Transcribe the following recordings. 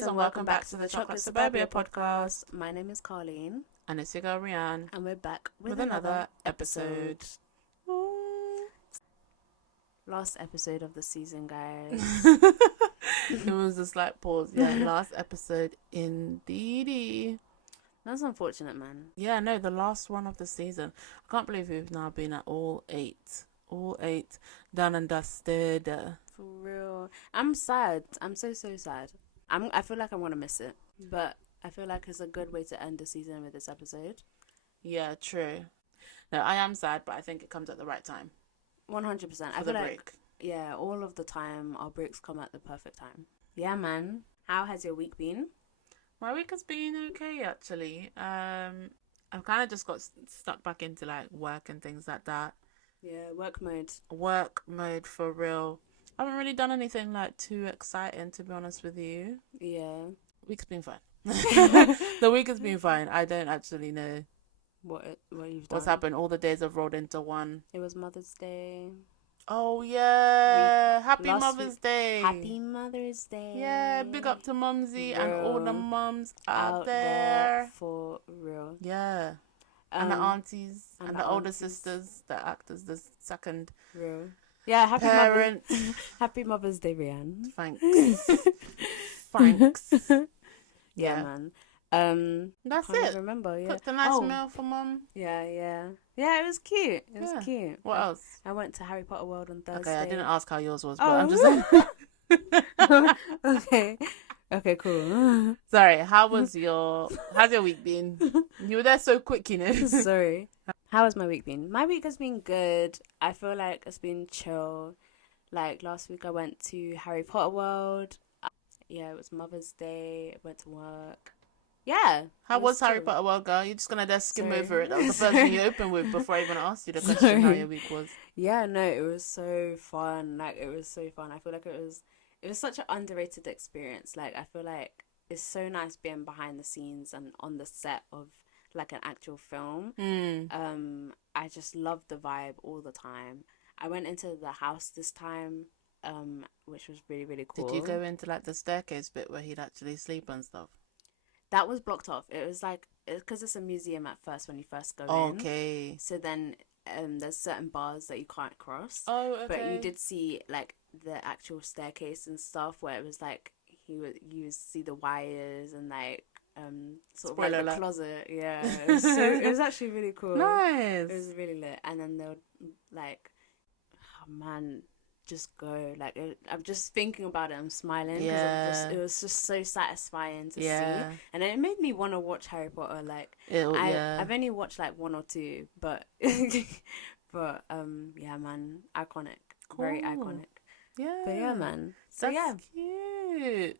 guys, and welcome back to the Chocolate Suburbia podcast. My name is Carleen. And it's your girl, Rianne. And we're back with another episode. Last episode of the season, guys. It was a slight pause. Yeah, last episode indeedy. That's unfortunate, man. Yeah, no, the last one of the season. I can't believe we've now been at all eight. All eight done and dusted. For real. I'm sad. I'm so sad. I feel like I'm going to miss it. But I feel like it's a good way to end the season with this episode. Yeah, true. No, I am sad, but I think it comes at the right time. 100%. I feel like, yeah, all of the time, our breaks come at the perfect time. Yeah, man. How has your week been? My week has been okay, actually. I've kind of just got stuck back into, like, work and things like that. Yeah, work mode. Work mode, for real. I haven't really done anything, like, too exciting, to be honest with you. Yeah. Week's been fine. The week has been fine. I don't actually know what you've done. What's happened. All the days have rolled into one. It was Mother's Day. Oh, yeah. Happy Mother's Day. Happy Mother's Day. Yeah, big up to Mumsy and all the mums out there. For real. Yeah. And the aunties and the older sisters that act as the second real. Yeah, happy parent. Happy Mother's Day, Rianne. Thanks. Thanks. Yeah, man. That's I it. Remember, yeah. Cooked a nice meal for Mum. Yeah. Yeah, it was cute. It was cute. What else? I went to Harry Potter World on Thursday. Okay, I didn't ask how yours was, but I'm just saying. Okay, cool. Sorry, how's your week been? You were there so quick, you know. Sorry. How has my week been? My week has been good. I feel like it's been chill. Like last week I went to Harry Potter World. Yeah, it was Mother's Day. I went to work. Yeah. How was Harry Potter World, girl? You're just gonna skim over it. That was the first thing you opened with before I even asked you the question how your week was. Yeah, no, it was so fun. Like it was so fun. I feel like it was such an underrated experience. Like I feel like it's so nice being behind the scenes and on the set of like an actual film. I just loved the vibe all the time. I went into the house this time, which was really, really cool. Did you go into like the staircase bit where he'd actually sleep and stuff? That was blocked off. It was like, because it's a museum at first when you first go in. Okay. So then there's certain bars that you can't cross. Oh, okay. But you did see like the actual staircase and stuff where it was like you would see the wires and like sort of like the closet. Yeah. It was actually really cool. Nice. It was really lit. And then they would like, oh man, just go. Like I'm just thinking about it, I'm smiling. Yeah. It was just so satisfying to see. And it made me want to watch Harry Potter. Like I've only watched like one or two, but yeah, man, iconic. Cool. Very iconic. Yeah. But yeah, man. So that's cute.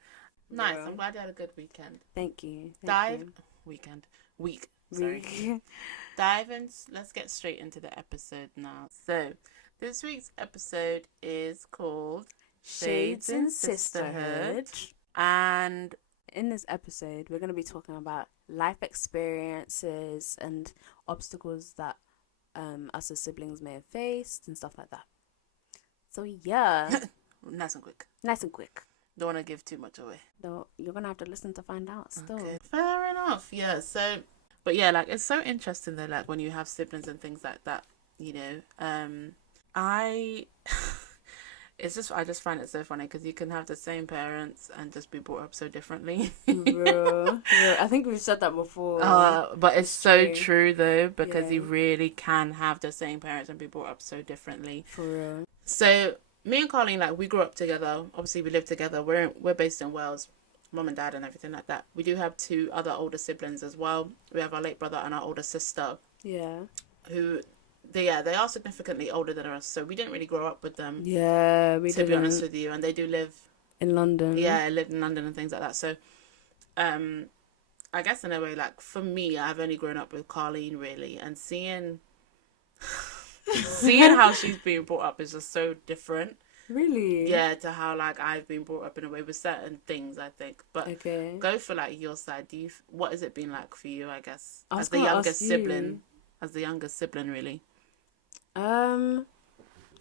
Nice. I'm glad you had a good weekend. Thank you. Week. Sorry. Dive in. Let's get straight into the episode now. So, this week's episode is called Shades in Sisterhood. And in this episode, we're going to be talking about life experiences and obstacles that us as siblings may have faced and stuff like that. So, yeah. Nice and quick. Don't want to give too much away. No, you're going to have to listen to find out still. Okay. Fair enough. Yeah, so... But yeah, like, it's so interesting, though, like, when you have siblings and things like that, you know. I just find it so funny because you can have the same parents and just be brought up so differently. Bro. I think we've said that before. But it's so true, though, because you really can have the same parents and be brought up so differently. For real. So... Me and Carleen, like, we grew up together. Obviously, we live together. We're based in Wales, mum and dad and everything like that. We do have two other older siblings as well. We have our late brother and our older sister. Yeah. Who, they are significantly older than us, so we didn't really grow up with them. Yeah, we didn't. To be honest with you, and they do live in London. Yeah, lived in London and things like that. So, I guess in a way, like, for me, I've only grown up with Carleen, really, and seeing how she's being brought up is just so different. Really? Yeah, to how like I've been brought up in a way with certain things, I think. But go for like your side. What has it been like for you? I guess as the youngest sibling, really.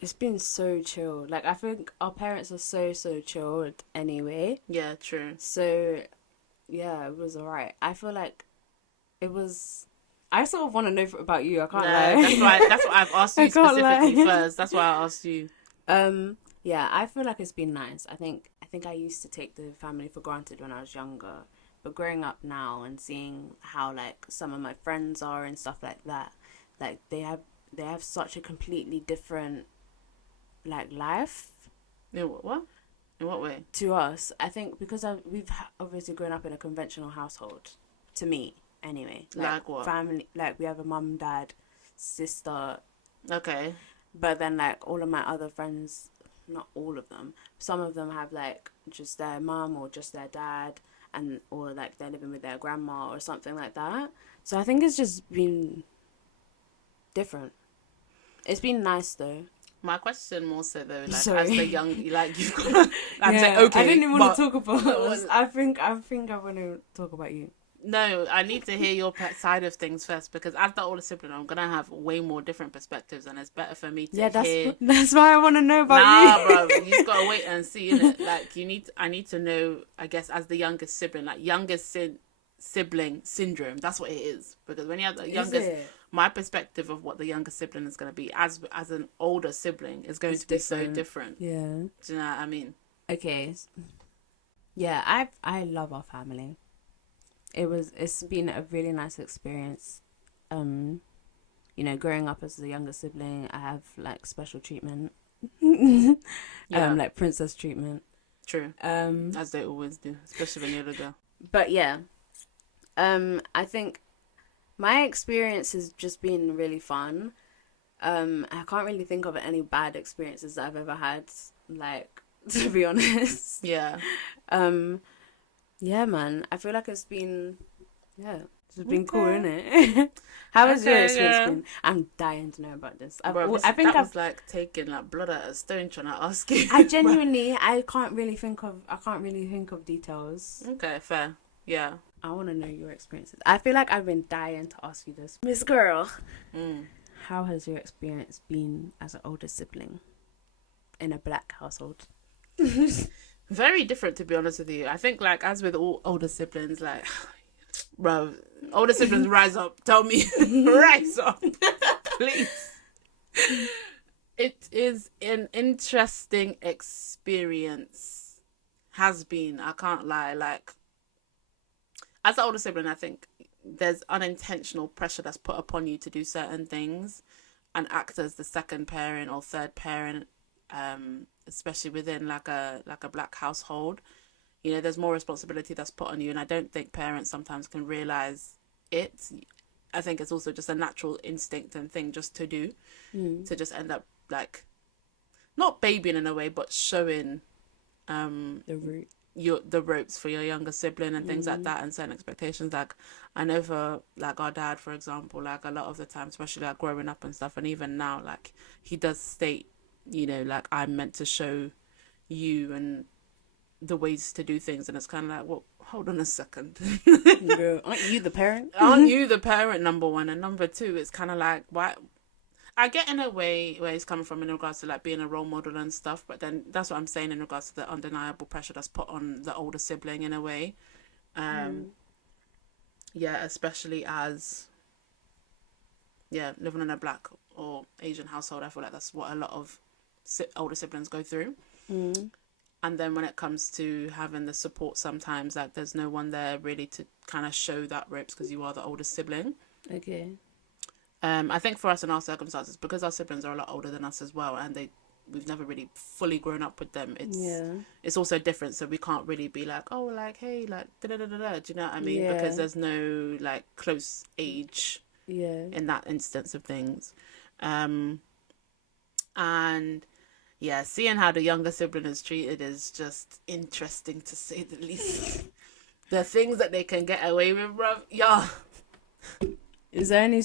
It's been so chill. Like, I think our parents are so chilled anyway. Yeah, true. So, yeah, it was alright. I feel like it was. I sort of want to know about you. I can't lie. That's why I've asked you specifically first. That's why I asked you. Yeah, I feel like it's been nice. I think I used to take the family for granted when I was younger, but growing up now and seeing how like some of my friends are and stuff like that, like they have such a completely different like life In what? In what way? to us. I think because obviously grown up in a conventional household. To me, anyway. Like what? Family, like we have a mum, dad, sister. Okay. But then like all of my other friends, not all of them, some of them have like just their mum or just their dad, and or like they're living with their grandma or something like that. So I think it's just been different. It's been nice though. My question more so though, like Sorry. as the young, like you've got. I'm Yeah, saying okay. I didn't even but want to talk about. I think I want to talk about you. No, I need to hear your side of things first because as the older sibling, I'm gonna have way more different perspectives, and it's better for me to hear. That's why I want to know about Nah, you. bro, you just gotta wait and see, innit? Like I need to know. I guess as the youngest sibling, like sibling syndrome. That's what it is because when you have the youngest, my perspective of what the younger sibling is gonna be as an older sibling is going to be so different. Yeah. Do you know what I mean? Okay. Yeah, I love our family. It's been a really nice experience. Growing up as the younger sibling, I have like special treatment. Like princess treatment. True. As they always do, especially when you're a girl. But yeah. I think my experience has just been really fun. I can't really think of any bad experiences that I've ever had, like, to be honest. Yeah. Yeah, man. I feel like it's been cool, isn't it? How has your experience been? I'm dying to know about this. I think that was like taking like blood out of a stone trying to ask you. I genuinely, I can't really think of details. Okay, fair. Yeah. I want to know your experiences. I feel like I've been dying to ask you this, Miss Girl. How has your experience been as an older sibling in a black household? Very different, to be honest with you. I think, like, as with all older siblings, like, bro, older siblings, rise up. Tell me, rise up, please. It is an interesting experience. Has been. I can't lie. Like, as an older sibling, I think there's unintentional pressure that's put upon you to do certain things and act as the second parent or third parent. Especially within like a black household, there's more responsibility that's put on you, and I don't think parents sometimes can realize it. I think it's also just a natural instinct and thing just to do, to just end up like not babying in a way, but showing the ropes for your younger sibling and things like that, and certain expectations. Like I know for like our dad, for example, like a lot of the time, especially like growing up and stuff, and even now, like he does state, like I'm meant to show you and the ways to do things, and it's kind of like, well, hold on a second. Girl, aren't you the parent? Aren't you the parent, number one? And number two, it's kind of like, why? I get in a way where he's coming from in regards to like being a role model and stuff, but then that's what I'm saying in regards to the undeniable pressure that's put on the older sibling in a way. Yeah, especially as living in a black or Asian household, I feel like that's what a lot of older siblings go through. And then when it comes to having the support, sometimes like there's no one there really to kind of show that ropes because you are the oldest sibling. Okay. I think for us in our circumstances, because our siblings are a lot older than us as well, and we've never really fully grown up with them, it's also different, so we can't really be like, oh, like, hey, like da da da da da, do you know what I mean? Because there's no like close age in that instance of things. And yeah, seeing how the younger sibling is treated is just interesting, to say the least. The things that they can get away with, bruv. Yeah. Is there any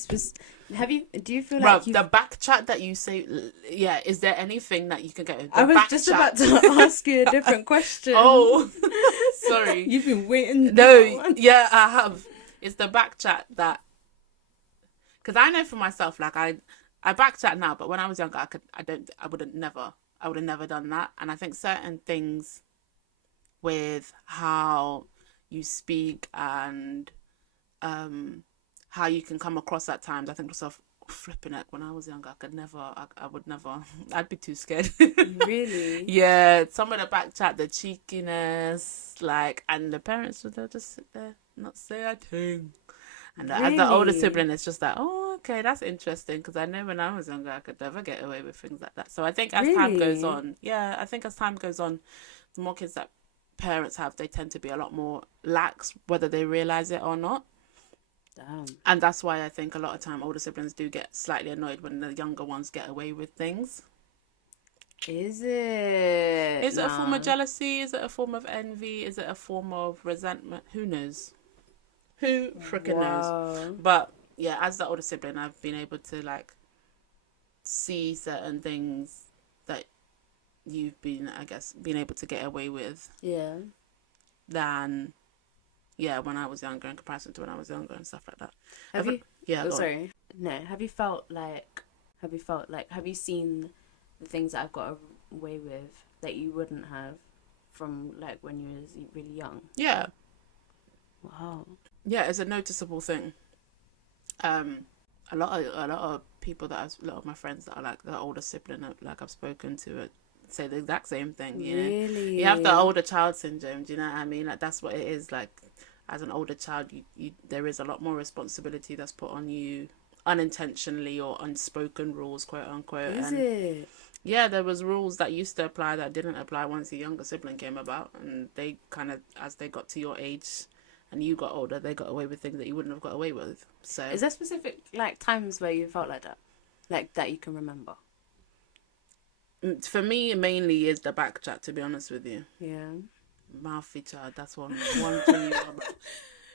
do you feel bruv, like the back chat that you say, is there anything that you can get? I was just about to ask you a different question. Oh, sorry. You've been waiting. No, yeah, I have. It's the back chat that, because I know for myself, like I backtrack now, but when I was younger, I would have never done that. And I think certain things with how you speak and how you can come across at times, I think to myself, flipping it, when I was younger, I would never, I'd be too scared. Really? Yeah, some of the back chat, the cheekiness, like, and the parents would, they'll just sit there, not say a thing. And the older Really? sibling, it's just like, oh, okay, that's interesting, because I know when I was younger, I could never get away with things like that. So I think as time goes Really? on, yeah, I think as time goes on, the more kids that parents have, they tend to be a lot more lax, whether they realize it or not. Damn. And that's why I think a lot of time older siblings do get slightly annoyed when the younger ones get away with things. Is it? Is it a form of Nah. jealousy? Is it a form of envy? Is it a form of resentment? Who knows? Who freaking knows? Wow. But yeah, as the older sibling, I've been able to like see certain things that you've been, I guess, been able to get away with Yeah. than, yeah, when I was younger in comparison to when I was younger and stuff like that. Have you? Yeah, Oh, go on. sorry. No. Have you seen the things that I've got away with that you wouldn't have from like when you was really young? Yeah, Wow. yeah, it's a noticeable thing. A lot of people a lot of my friends that are like the older sibling, like I've spoken to, say the exact same thing. You know, Really? you have the older child syndrome. Do you know what I mean? Like that's what it is. Like as an older child, you there is a lot more responsibility that's put on you unintentionally or unspoken rules, quote unquote. Is And it? yeah, there was rules that used to apply that didn't apply once the younger sibling came about, and they kind of, as they got to your age and you got older, they got away with things that you wouldn't have got away with. So Is there specific like times where you felt like that you can remember? for me, it mainly is the back chat, to be honest with you. Yeah. Mouthy child, that's one thing.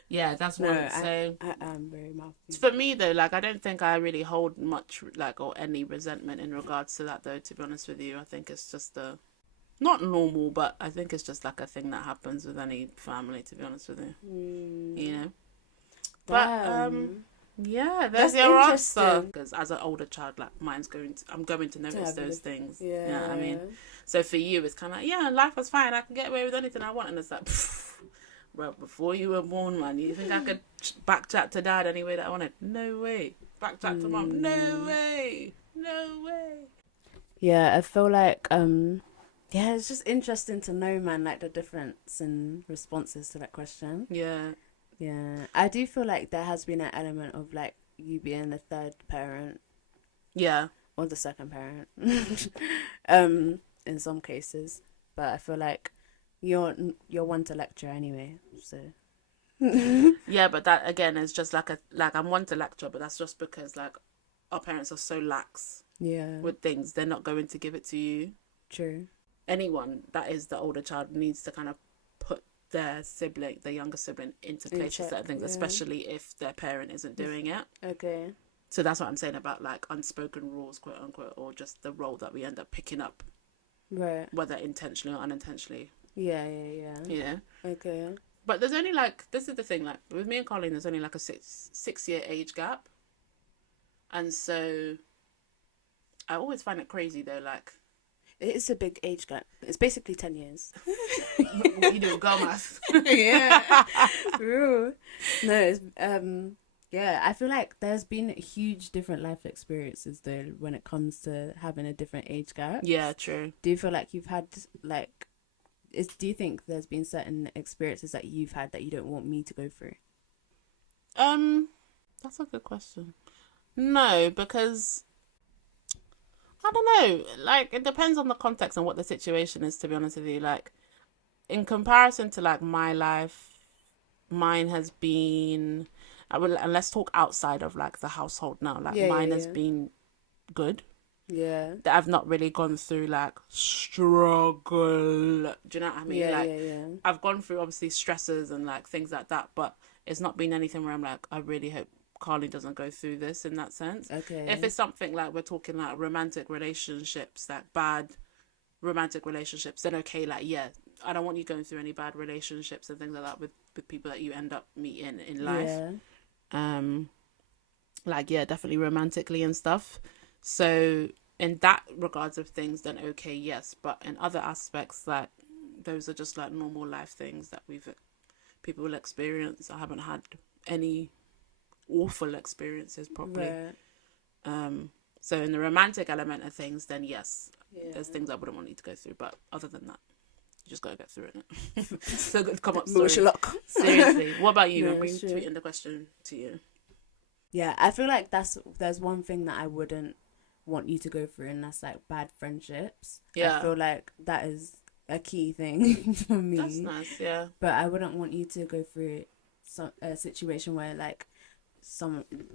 Yeah, that's No, one. So I am very mouthy. for me though, like I don't think I really hold much like or any resentment in regards to that though, to be honest with you. I think it's just not normal, but I think it's just like a thing that happens with any family, to be honest with you. You know. But Damn. yeah, there's That's your answer. interesting. Because as an older child, like I'm going to notice have those a- things. Yeah. You know what I mean? So for you, it's kind of like, yeah, life was fine. I can get away with anything I want, and it's like, bro, before you were born, man, you think I could back chat to dad any way that I wanted? No way. Back chat to mom? No way. No way. Yeah, I feel like yeah, it's just interesting to know, man, like the difference in responses to that question. Yeah. Yeah, I do feel like there has been an element of like you being the third parent Yeah. or the second parent, in some cases. But I feel like you're one to lecture anyway, so. Yeah, but that again is just like I'm one to lecture, but that's just because like our parents are so lax Yeah, with things. They're not going to give it to you. true. Anyone that is the older child needs to kind of put their younger sibling into In place for check, certain things, yeah. especially if their parent isn't doing it. Okay. So that's what I'm saying about like unspoken rules, quote unquote, or just the role that we end up picking up, Right. whether intentionally or unintentionally. Yeah. You know. Okay. But there's only like, this is the thing, like with me and Colleen, there's only like a 6 year age gap, and so I always find it crazy though, like. It is a big age gap. It's basically 10 years. You do girl math. Yeah. True. No, it's, yeah, I feel like there's been huge different life experiences though when it comes to having a different age gap. Yeah, true. Do you feel like you've had like do you think there's been certain experiences that you've had that you don't want me to go through? That's a good question. No, because I don't know. Like, it depends on the context and what the situation is, to be honest with you. Like, in comparison to, like, my life, mine has been... and let's talk outside of, like, the household now. Like, mine has been good. Yeah. That I've not really gone through, like, struggle. Do you know what I mean? Yeah. I've gone through, obviously, stresses and, like, things like that. But it's not been anything where I'm like, I really hope Carly doesn't go through this in that sense. Okay. If it's something like we're talking like romantic relationships, like bad romantic relationships, then okay, like yeah, I don't want you going through any bad relationships and things like that with people that you end up meeting in life. Yeah. Like yeah, definitely romantically and stuff. So in that regards of things, then okay, yes. But in other aspects, like those are just like normal life things that people will experience. I haven't had any awful experiences properly. Right. So in the romantic element of things, then yes, Yeah. there's things I wouldn't want you to go through. But other than that, you just gotta get through it. So good come up Wish you story. luck. Seriously, what about you? No, I'm sure. tweeting the question to you. Yeah, I feel like there's one thing that I wouldn't want you to go through, and that's like bad friendships. Yeah. I feel like that is a key thing for me. That's nice. Yeah. But I wouldn't want you to go through a situation where like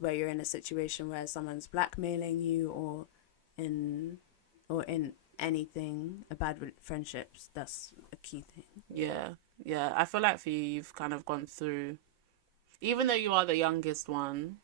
where you're in a situation where someone's blackmailing you in in anything, friendships. That's a key thing. Yeah. Yeah. I feel like for you, you've kind of gone through, even though you are the youngest one,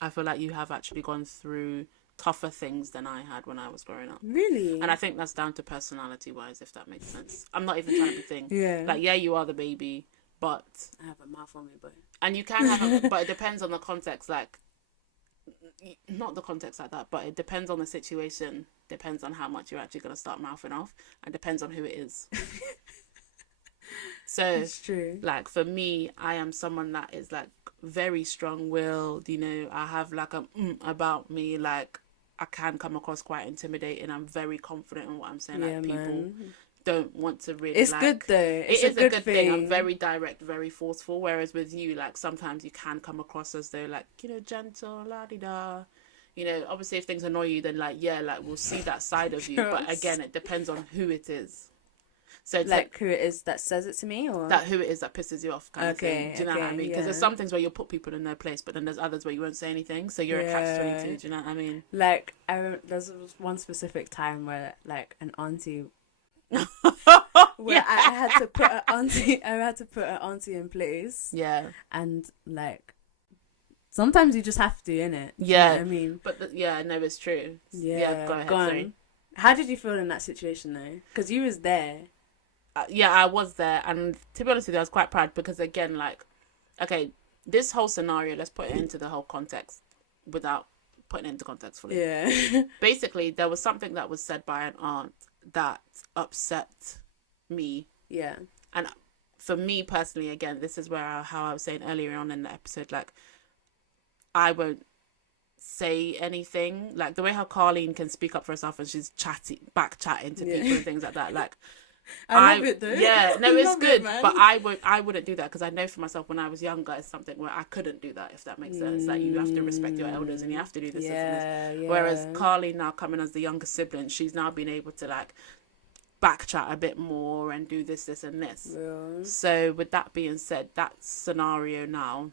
I feel like you have actually gone through tougher things than I had when I was growing up. Really? And I think that's down to personality wise, if that makes sense. I'm not even trying to be thing. Yeah. Like, yeah, you are the baby, but I have a mouth on me, boy. and you can have but it depends on the context, like not the context like that, but it depends on the situation, depends on how much you're actually going to start mouthing off, and depends on who it is. So It's true. like for me, I am someone that is like very strong-willed, you know. I have like a about me, like I can come across quite intimidating. I'm very confident in what I'm saying. Yeah, Like people man. don't want to really It's like, good though. it It's is a good thing. I'm very direct, very forceful, whereas with you, like sometimes you can come across as though like, you know, gentle, la-di-da. You know, obviously if things annoy you, then like, yeah, like we'll see that side of you. But Gross. again, it depends on who it is. So it's Like who it is that says it to me, or that who it is that pisses you off kind of thing. Do you know what I okay, mean? Because there's yeah. some things where you'll put people in their place, but then there's others where you won't say anything. So you're a catch-22. Do you know what I mean? Like there's one specific time where like an auntie, where Yeah. I had to put an auntie in place, Yeah. and like sometimes you just have to, innit? Do you Yeah. know what I mean? But yeah, no, it's true. Yeah. Go ahead. Go on. Sorry. How did you feel in that situation though? Because you was there. Yeah, I was there, and to be honest with you, I was quite proud because again, like, okay, this whole scenario, let's put it into the whole context without putting it into context fully. Yeah. Basically, there was something that was said by an aunt that upset me, Yeah. and for me personally, again, this is where how I was saying earlier on in the episode, like, I won't say anything, like the way how Carlene can speak up for herself and she's back chatting to people and things like that, like. I love it though. Yeah, no, I it's love good, it, man. but I wouldn't do that because I know for myself when I was younger, it's something where I couldn't do that, if that makes sense. Like you have to respect your elders and you have to do this, this, and this. Yeah. Whereas Carly now coming as the younger sibling, she's now been able to like backchat a bit more and do this, this, and this. Yeah. So with that being said, that scenario now,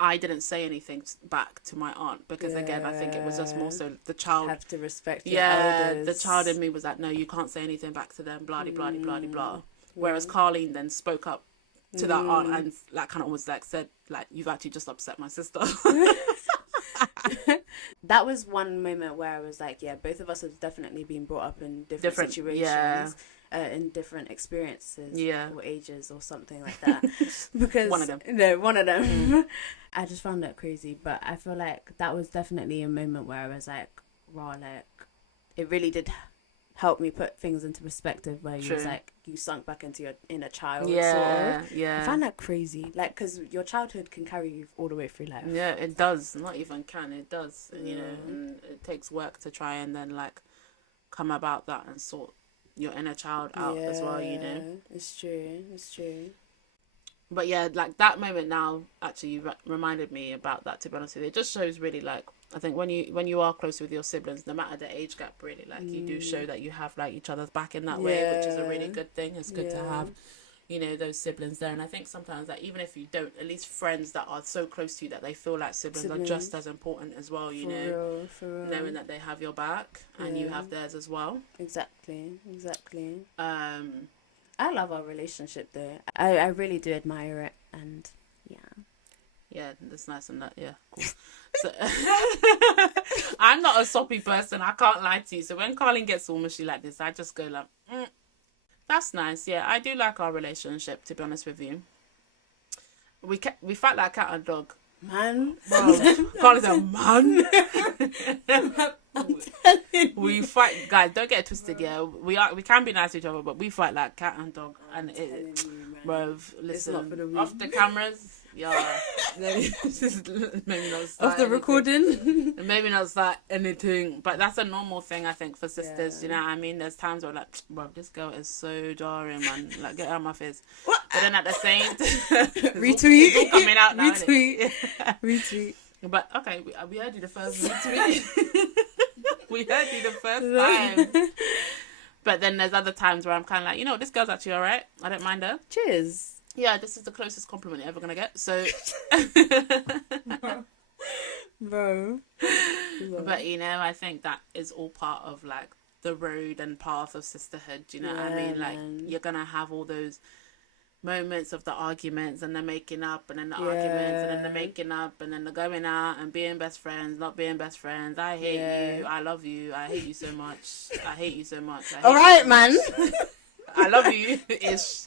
I didn't say anything back to my aunt because again, I think it was just more so the child have to respect your elders. the child in me was like, no, you can't say anything back to them, blah blah blah blah blah. Whereas Carlene then spoke up to that aunt and like kind of almost like said like, you've actually just upset my sister. That was one moment where I was like, yeah, both of us have definitely been brought up in different situations, in different experiences, or ages or something like that. Because one of them. No, one of them. I just found that crazy, but I feel like that was definitely a moment where I was like, wow, like it really did help me put things into perspective. Where you was like, you sunk back into your inner child. Yeah. I find that crazy, like because your childhood can carry you all the way through life. Yeah, it does. Not even can, it does. You know, and it takes work to try and then like come about that and sort your inner child out as well, you know. It's true. But yeah, like that moment now actually reminded me about that, to be honest with you. It just shows really like, I think when you are close with your siblings, no matter the age gap really, like you do show that you have like each other's back in that way, which is a really good thing. It's good to have, you know, those siblings there. And I think sometimes that even if you don't, at least friends that are so close to you that they feel like siblings are just as important as well, you know. For real. Knowing that they have your back and you have theirs as well. Exactly. I love our relationship though. I really do admire it, and yeah, that's nice and that, yeah, cool. So, I'm not a soppy person, I can't lie to you. So when Carlene gets all mushy like this, I just go like, that's nice. Yeah, I do like our relationship, to be honest with you. We fight like cat and dog. Man. Carla's a man. I'm telling you. We fight, guys. Don't get it twisted. Yeah, we can be nice to each other, but we fight like cat and dog. And telling you, man. bruv, listen, not for the weak. off the cameras, yeah. Maybe not start Of the recording. maybe not start anything, but that's a normal thing, I think, for sisters. Yeah. You know what I mean? There's times where like, bro, this girl is so jarring, man. Like, get out of my face. What? But then at the same Retweet. it's all coming out now. Retweet. Yeah. Retweet. But okay, we heard you the first retweet. We heard you the first time. But then there's other times where I'm kind of like, you know, this girl's actually all right. I don't mind her. Cheers. Yeah, this is the closest compliment you're ever going to get. So, Bro. but you know, I think that is all part of like the road and path of sisterhood. Do you know what I mean? Like, man. you're going to have all those moments of the arguments and the making up and then the arguments and then the making up and then the going out and being best friends, not being best friends. I hate you. I love you. I hate you so much. I hate you so much. All right, man. I love you. Ish.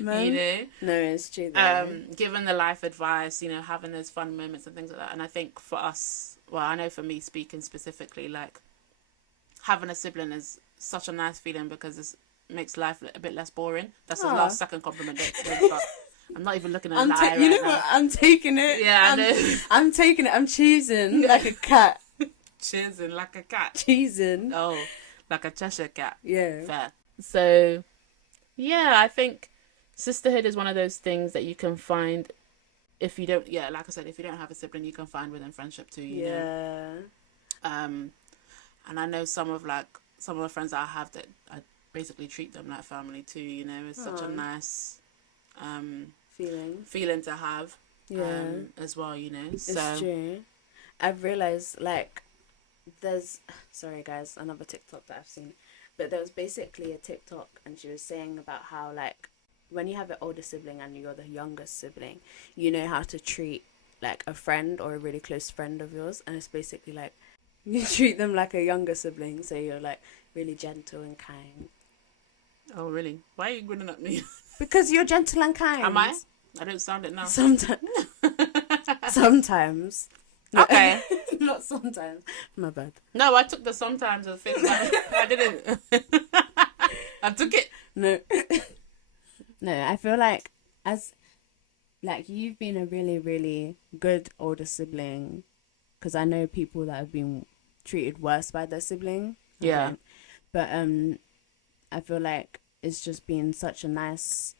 Man. You know? No, it's true though. Giving the life advice, you know, having those fun moments and things like that. And I think for us, well, I know for me speaking specifically, like having a sibling is such a nice feeling because it makes life a bit less boring. That's the last second compliment. Don't start. I'm not even looking at the eye you right know now. what? I'm taking it. Yeah, I know. I'm taking it. I'm cheesing like a cat. Cheesing like a cat. Cheesing. Oh, like a Cheshire cat. Yeah. Fair. So, yeah, I think sisterhood is one of those things that you can find if you don't, yeah, like I said, if you don't have a sibling, you can find within friendship too, you know? And I know some of the friends that I have that I basically treat them like family too, you know? It's such a nice feeling to have as well, you know? It's true. I've realised, like, sorry guys, another TikTok that I've seen, but there was basically a TikTok and she was saying about how, like, when you have an older sibling and you're the youngest sibling, you know how to treat like a friend or a really close friend of yours, and it's basically like you treat them like a younger sibling, so you're like really gentle and kind. Oh really? Why are you grinning at me? Because you're gentle and kind. Am I? I don't sound it now. Sometimes. Sometimes. Okay. Not sometimes. My bad. No, I took the sometimes as face value. I didn't. I took it. No. No, I feel like you've been a really, really good older sibling, because I know people that have been treated worse by their sibling. Yeah. Okay? But I feel like it's just been such a nice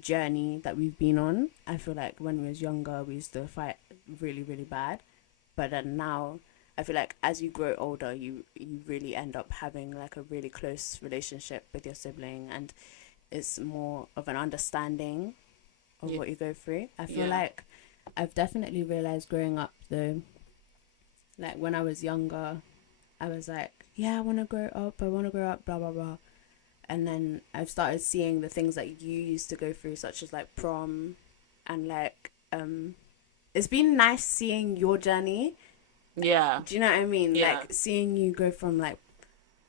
journey that we've been on. I feel like when we was younger, we used to fight really, really bad. But then now, I feel like as you grow older, you really end up having like a really close relationship with your sibling, and it's more of an understanding of what you go through. I feel like I've definitely realised growing up though, like when I was younger, I was like, yeah, I want to grow up, blah, blah, blah. And then I've started seeing the things that you used to go through, such as like prom, and like, it's been nice seeing your journey. Yeah. Do you know what I mean? Yeah. Like seeing you go from like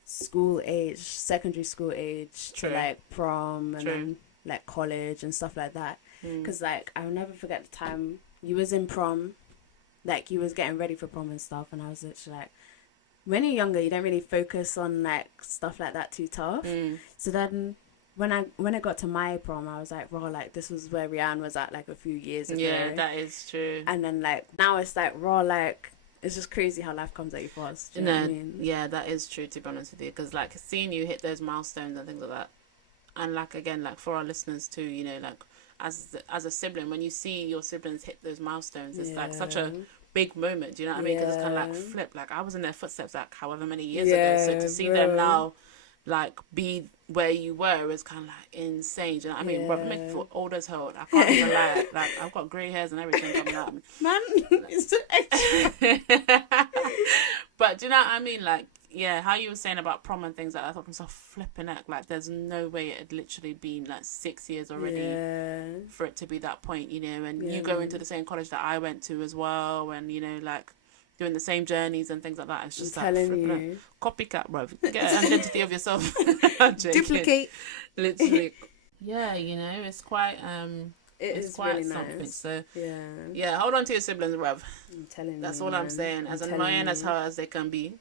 school age, secondary school age, True. to like prom and True. then like college and stuff like that. Because like I'll never forget the time you was in prom, like you was getting ready for prom and stuff, and I was literally like, when you're younger, you don't really focus on like stuff like that too tough. So then when I got to my prom, I was like, raw, like this was where Rianne was at like a few years ago. Yeah, that is true. And then like now it's like raw, like it's just crazy how life comes at you fast. Do you know what I mean? Yeah, that is true, to be honest with you, because like seeing you hit those milestones and things like that, and like again, like for our listeners too, you know, like as a sibling, when you see your siblings hit those milestones, it's like such a big moment. Do you know what I mean? Because it's kind of like flip. Like I was in their footsteps like however many years ago, so to see them now, like be where you were is kind of like insane. Do you know what I mean? But make for old as hell. I can't even lie. Like I've got grey hairs and everything coming out of me. Man, it's so extra. But do you know what I mean? Like, yeah, how you were saying about prom and things like that, I thought to myself, flipping it. Like, there's no way it had literally been like 6 years already for it to be that point, you know. And you go into the same college that I went to as well, and you know, like doing the same journeys and things like that. It's just like flipping it. Copycat, bro. Get an identity of yourself. Duplicate. Literally. Yeah, you know, it's quite It It's is quite really something. nice. So Yeah. yeah, hold on to your siblings, bruv. I'm telling you. That's all I'm Man. saying. I'm As telling annoying as you. her as they can be,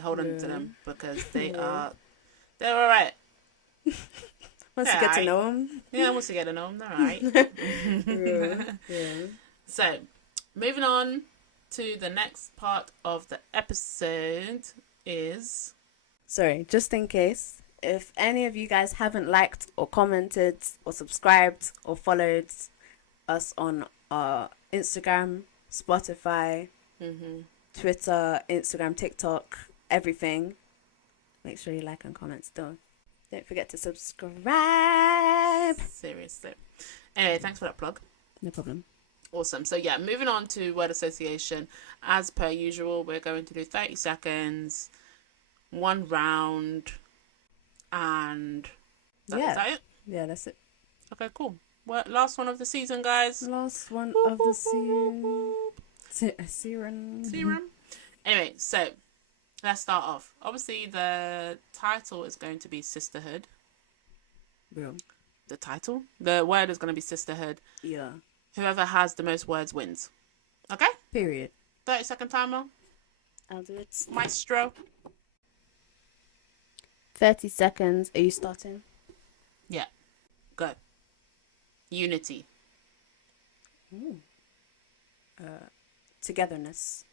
hold on to Yeah. them because Yeah. they're all right. Once you They're get to alright. know them. Yeah, once you get to know them, they're alright. Yeah. Yeah. So, moving on to the next part of the episode is Sorry, just in case, if any of you guys haven't liked or commented or subscribed or followed us on our Instagram, Spotify, Twitter, Instagram, TikTok, everything, make sure you like and comment still. Don't forget to subscribe. seriously. Anyway, thanks for that plug. No problem. Awesome. So yeah, moving on to word association. As per usual, we're going to do 30 seconds, one round, and is that it? Yeah, that's it. Okay, cool. Well, last one of the season, guys. Last one of the season. Serum. Anyway, so let's start off. Obviously, the title is going to be Sisterhood. Real. The word is going to be Sisterhood. Yeah. Whoever has the most words wins. Okay? Period. 30-second timer. I'll do it. Maestro. 30 seconds. Are you starting? Yeah. Go. Unity. Ooh. Togetherness.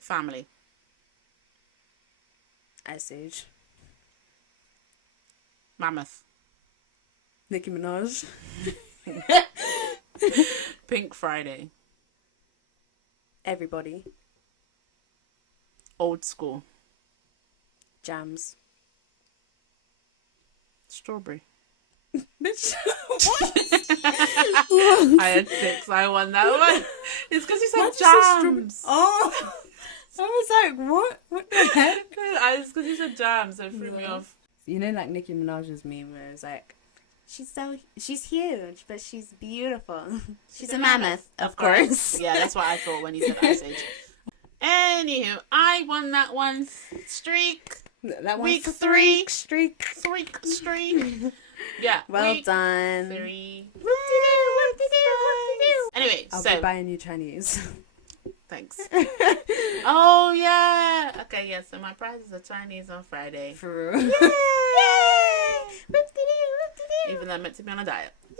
Family. Ice Age. Mammoth. Nicki Minaj. Pink Friday. Everybody. Old school. Jams. Strawberry. Bitch. I had 6. I won that one. It's because you said Why'd you say jams. Oh. I was like, what? What the heck? It's because you said jams, so it threw me Yeah. off. You know, like Nicki Minaj's meme where it's like, she's huge, but she's beautiful. She's a mammoth, of course. Yeah, that's what I thought when you said Ice Age. Anywho, I won that one. Streak. That one Week 3. streak. Streak. Yeah. Well week done. 3. Anyway, I'll so be buying you Chinese. thanks. Oh yeah. Okay, yeah. So my prizes are Chinese on Friday. For real. Yay! Even though I'm meant to be on a diet. Yay!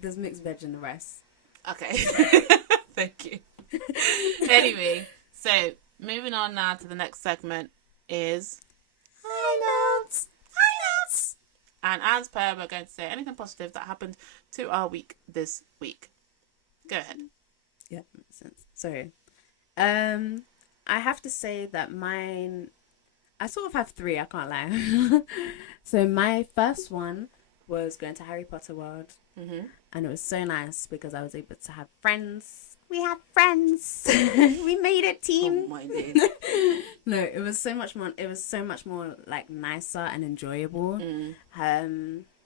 There's mixed veg in the rice. Okay. Thank you. Anyway, so moving on now to the next segment is High notes. and as per we're going to say anything positive that happened to our week this week. Go ahead. Yeah, makes sense. Sorry. I have to say that mine, I sort of have 3, I can't lie. So my first one was going to Harry Potter World. Mm-hmm. And it was so nice because I was able to have friends. We have friends. We made it, team. Oh my days. No, it was so much more. It was so much more like nicer and enjoyable.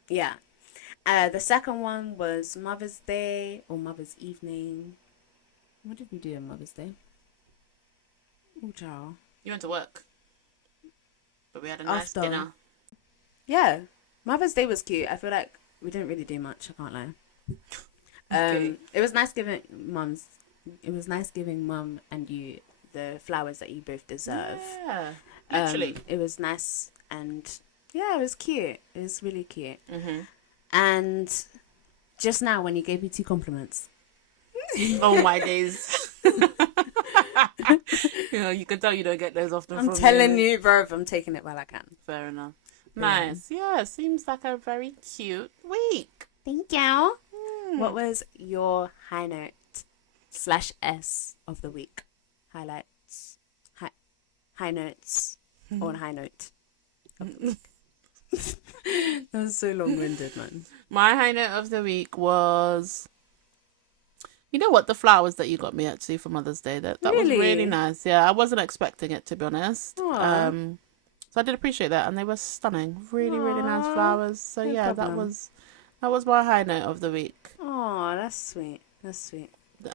Yeah. The second one was Mother's Day or Mother's Evening. What did we do on Mother's Day? Oh, child. You went to work, but we had a nice After. dinner. Yeah, Mother's Day was cute. I feel like we didn't really do much. I can't lie. Okay. It was nice giving mums. It was nice giving mum and you the flowers that you both deserve. Yeah, literally. It was nice and yeah, it was cute. It was really cute. Mm-hmm. And just now when you gave me 2 compliments. Oh my days. You know, you can tell you don't get those often. I'm from telling me. you, bro, I'm taking it while I can. Fair enough. Nice. Yeah, seems like a very cute week. Thank you. What was your high note / S of the week? Highlights. High notes on high note. That was so long-winded, man. My high note of the week was, you know what, the flowers that you got me actually for Mother's Day. That was Really? really nice. Yeah, I wasn't expecting it, to be honest. Aw. So I did appreciate that, and they were stunning. Really, really nice Aw, flowers. So no yeah, problem. that was my high note of the week. Oh, that's sweet. That's sweet. Yeah,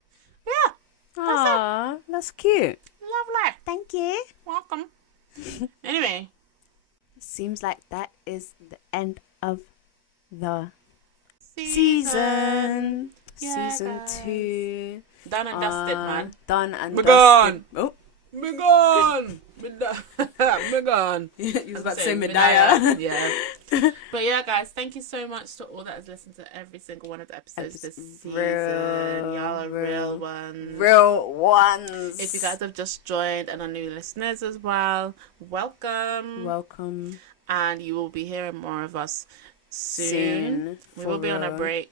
Aw, that's cute. lovely. Thank you. Welcome. Anyway, Seems like that is the end of the Season. season. Yeah, Season guys. 2. Done and dusted, man. Done and We're dusted. gone. Oh, We're gone. We're gone. you was about to say Medaya. Medaya. Yeah. But yeah, guys, thank you so much to all that has listened to every single one of the episodes this season. Y'all are real ones. Real ones. If you guys have just joined and are new listeners as well, welcome. Welcome. And you will be hearing more of us soon. We will be on a break.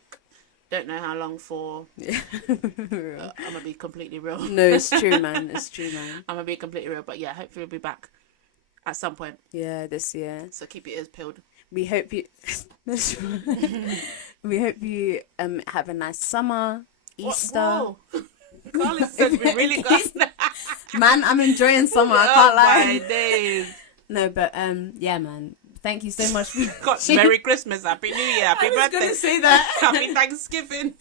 Don't know how long for. I'm gonna be completely real. No, it's true, man. It's true, man. I'm gonna be completely real, but yeah, hopefully we'll be back at some point. Yeah, this year. So keep your ears peeled. We hope you. We hope you have a nice summer, Easter. Whoa. Carly said we really got. Man, I'm enjoying summer. I can't lie. My days. No, but yeah, man. Thank you so much for God, Merry Christmas, Happy New Year, Happy birthday. I was gonna say that. Happy Thanksgiving.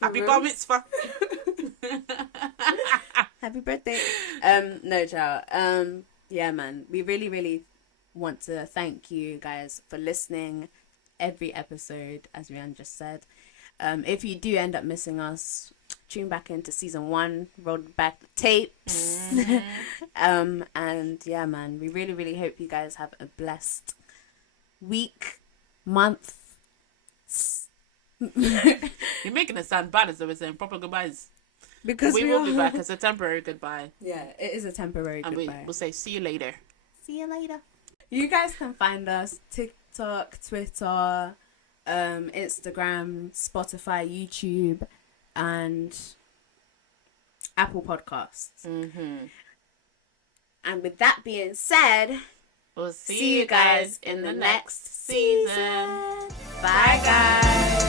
Happy Bar Mitzvah. Happy birthday. No, child. Yeah, man. We really, really want to thank you guys for listening every episode, as Rian just said. If you do end up missing us, tune back into season 1, roll back the tapes. And yeah, man, we really, really hope you guys have a blessed week, month. You're making it sound bad as though we're saying proper goodbyes. Because we will be back as a temporary goodbye. Yeah, it is a temporary and goodbye. We'll say see you later. See you later. You guys can find us TikTok, Twitter, Instagram, Spotify, YouTube, and Apple Podcasts. And with that being said, we'll see you guys in the next season. Bye, guys.